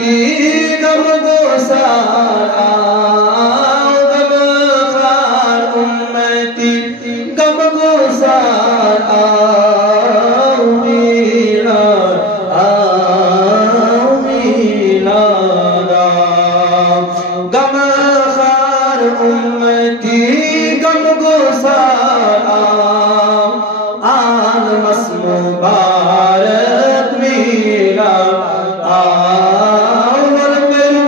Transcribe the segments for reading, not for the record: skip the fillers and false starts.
उम्मती गम गुसार आओ, गम खार उम्मती गम गुसार आओ, मिलाद आओ, मिलाद आओ। गम खार उम्मती गम गुसार आओ, आन मस मुबारक मिलाद आओ,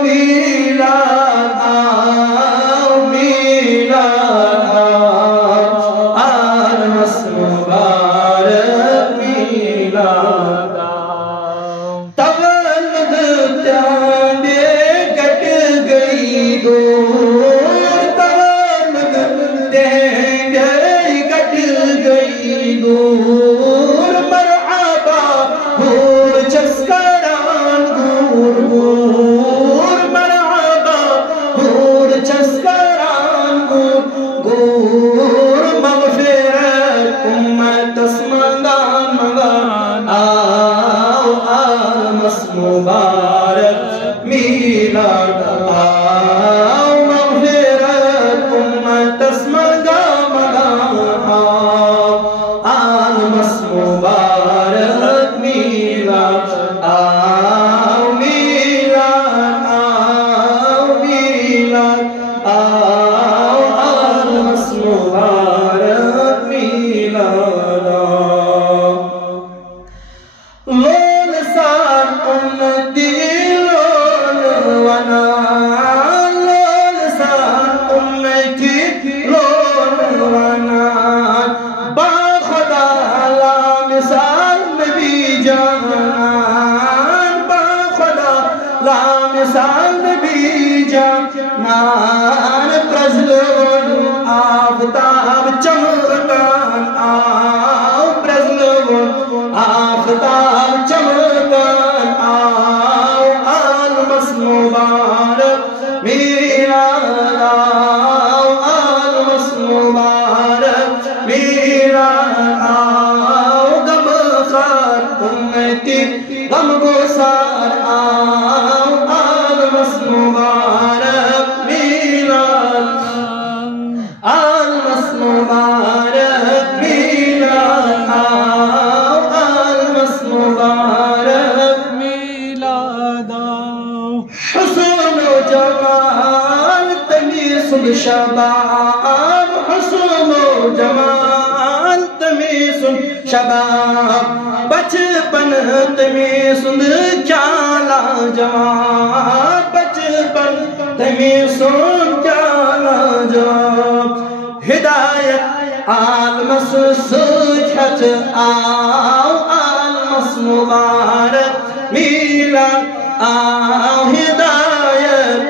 मिलाद आओ, मिलाद आओ, आन मस मुबारक मिलाद आओ। तवल्लुद त्यागे कट गई दूर, तवल्लुद त्यागे कट गई दूर, मरहबा हूर चस्करान दूर दूर, मरहबा हूर चस्करान दूर दूर, मग़फ़िरत उम्मत मंगान मंगान आओ, आमस मुबारक मिलाद आओ, मग़फ़िरत उम्मत मंगान मंगान आओ, आमस मुबारक मिलाद आओ, मिलाद आओ, मिलाद आओ, आमस मुबारक मिलाद आओ। लोन सार उम्मती लोन वना, लोन सार उम्मती लोन वना, बाखुदा ला मिसाल नबी जान, बाखुदा ला मिसाल नबी जान, प्रज़्लवन आफ़ताब चमकान आओ, प्रज़्लवन आफ़ताब चमकान आओ, आन मस मुबारक मिलाद आओ, आन मस मुबारक मिलाद आओ। गम खार उम्मती गम गुसार आओ, आन मस मुबारक मिलाद, आन मस मुबारक मिलाद आओ, आन मस मुबारक मिलाद आओ। हुस्न व जमाल तमीसुल शबाब, हुस्न व जमाल तमीसुल शबाब, बचपन तमीसुल क्या लाजवाब, बचपन तमीसुल क्या लाजवाब। हिदायत आलमस सुजहत आओ, आलमस मुबारक मिलाद आओ, हिदायत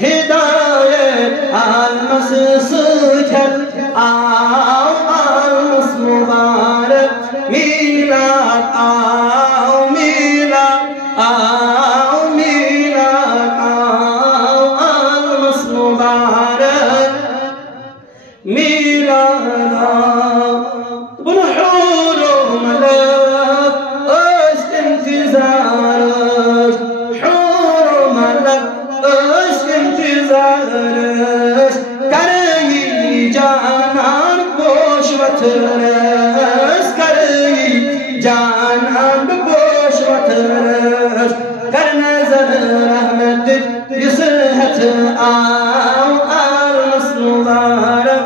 हिदायत आलमस सुजहत आओ, आलमस मुबारक मिलाद आओ, मिलाद आओ, मिलाद आओ, आलमस मुबारक मिलाद आओ। हूर मलक अश इंतज़ारश, हूर मलक अश इंतज़ारश, करई जानान पोशवतरस, करई जानान पोशवतरस, कर नज़र रहमत यसहत आओ, आलमस मुबारक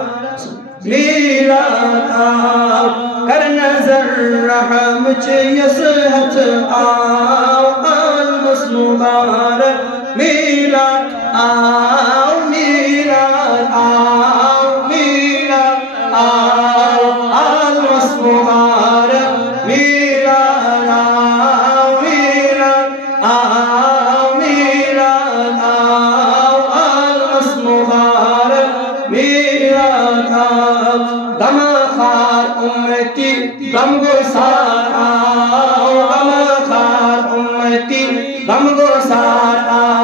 मिलाद आओ, कर नज़र रहमत यसहत आओ, आलमस मुबारक मिलाद आओ, मिलाद आओ, मिलाद आओ, आलमस मुबारक मिलाद आओ, मिलाद आओ, मिलाद आओ, आलमस मुबारक मिलाद आओ। गम खार उम्मती गम गुसार आओ, गम खार उम्मती गम गुसार आओ,